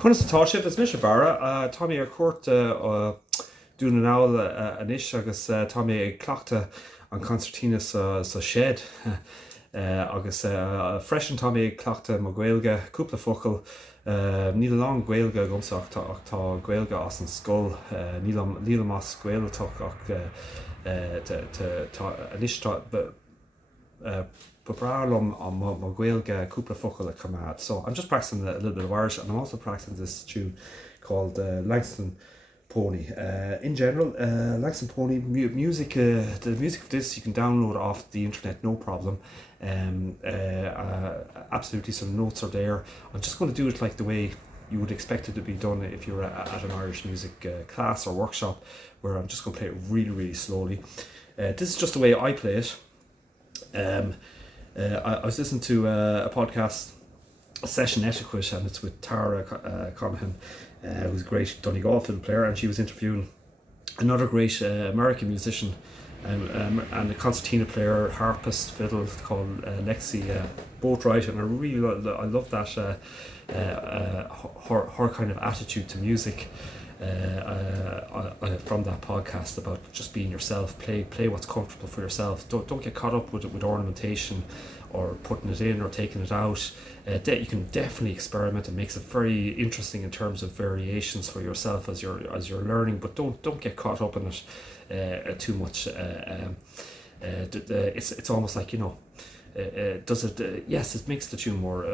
Chuna tá sibh is mis bara tá mé ar cuat dún an áil anis agus tá mé ag cleachta an concertina sa shed agus freisin tá mé ag cleachta mo Gaeilge cúpla focail níl long Gaeilge gomsach ach tá Gaeilge as an scoil níl más Gaeltach ach anis Bralum on my Gaeilge cúpla focail come out. So I'm just practicing a little bit of Irish, and I'm also practicing this tune called Langston Pony. In general, Langston Pony music. The music of this you can download off the internet, no problem. Absolutely, some notes are there. I'm just going to do it like the way you would expect it to be done if you were at an Irish music class or workshop, where I'm just going to play it really, really slowly. This is just the way I play it. I was listening to a podcast, Session Etiquette, and it's with Tara Conaghan, who's a great Donegal fiddle player, and she was interviewing another great American musician and a concertina player, harpist, fiddle, called Lexi Boatwright, and I love that her kind of attitude to music. From that podcast about just being yourself, play what's comfortable for yourself. Don't get caught up with ornamentation or putting it in or taking it out. You can definitely experiment. It makes it very interesting in terms of variations for yourself as you're learning, but don't get caught up in it too much. It's almost like, does it yes, it makes the tune more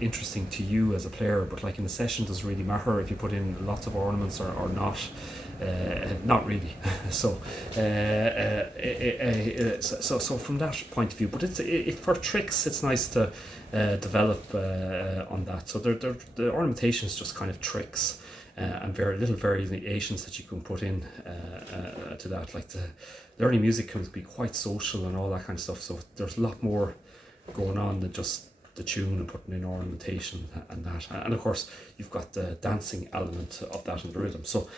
interesting to you as a player, but like in the session, does it really matter if you put in lots of ornaments or not? Not really. So from that point of view, but it's for tricks, it's nice to develop on that. So the ornamentation is just kind of tricks and very little variations that you can put in to that. Like the learning music can be quite social and all that kind of stuff, so there's a lot more going on than just the tune and putting in ornamentation and that. And of course you've got the dancing element of that and the rhythm. So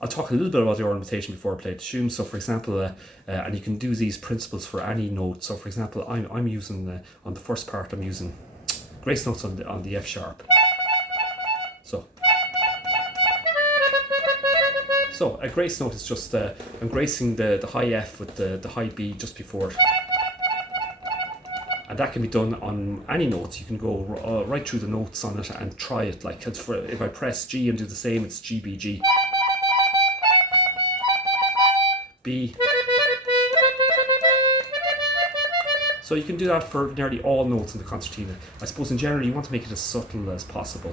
I'll talk a little bit about the ornamentation before I play the tune. So for example, and you can do these principles for any note. So for example, I'm using on the first part, I'm using grace notes on the F sharp. So a grace note is just I'm gracing the high F with the high B just before it. And that can be done on any notes. You can go right through the notes on it and try it. Like if I press G and do the same, it's G, B, G. B. So you can do that for nearly all notes in the concertina. I suppose in general you want to make it as subtle as possible.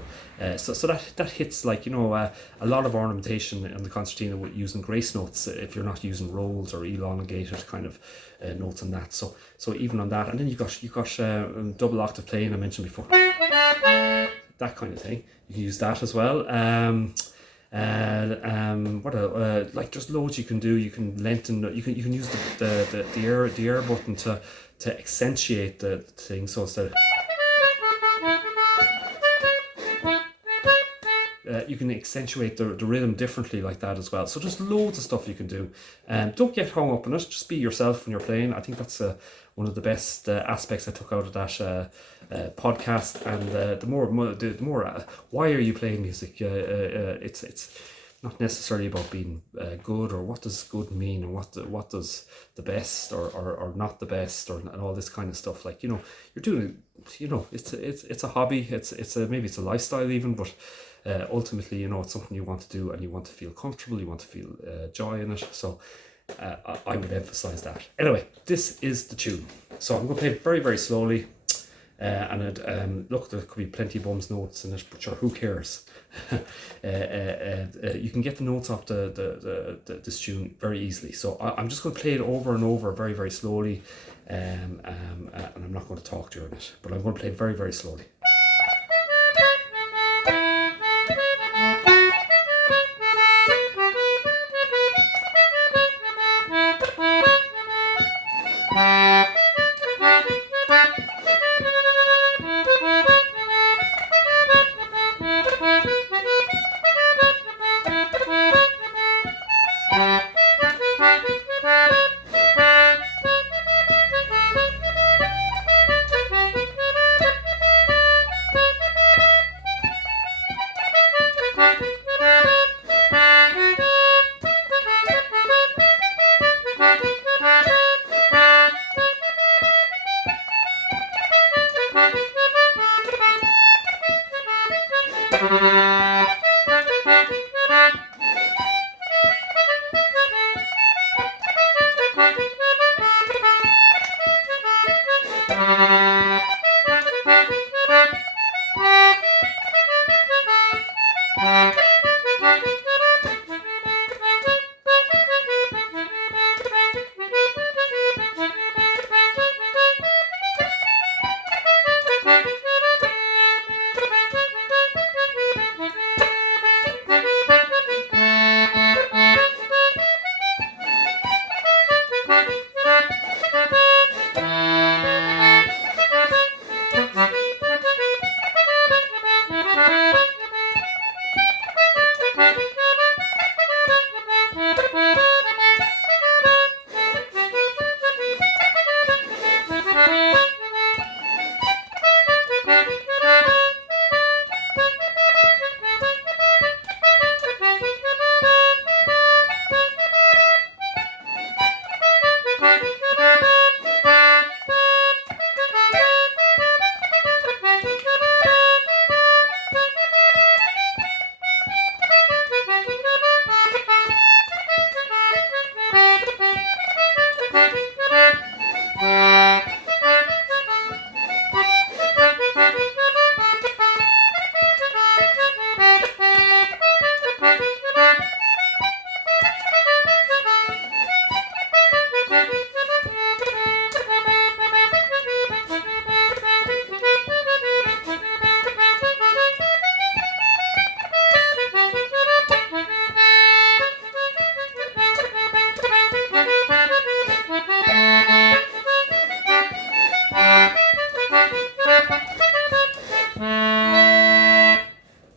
So that hits like, a lot of ornamentation in the concertina with using grace notes if you're not using rolls or elongated kind of notes on that. So even on that, and then you got double octave playing I mentioned before. That kind of thing. You can use that as well. What else? Like there's loads you can do. You can lengthen. You can use the air button to accentuate the thing. So instead, you can accentuate the rhythm differently like that as well. So there's loads of stuff you can do. Don't get hung up on it. Just be yourself when you're playing. I think that's one of the best aspects I took out of that podcast. And the more why are you playing music? It's not necessarily about being good, or what does good mean, and what does the best or not the best, and all this kind of stuff. Like you're doing, it's a hobby. Maybe it's a lifestyle even, but ultimately, it's something you want to do, and you want to feel comfortable. You want to feel joy in it. So I would emphasize that. Anyway, this is the tune. So I'm going to play it very, very slowly. And look, there could be plenty of bums notes in it, but sure, who cares? You can get the notes off this tune very easily. So I'm just going to play it over and over very, very slowly, and I'm not going to talk during it, but I'm going to play it very, very slowly.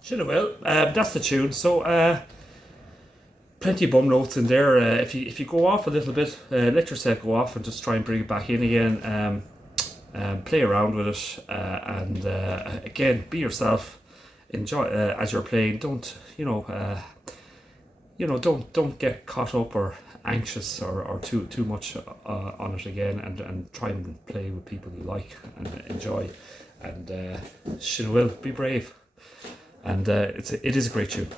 Should have well. That's the tune. So plenty of bum notes in there. If you go off a little bit, let yourself go off and just try and bring it back in again. Play around with it, and again, be yourself. Enjoy as you're playing. Don't don't get caught up or anxious or too much on it again, and try and play with people you like and enjoy. And will be brave. And it is a great tune.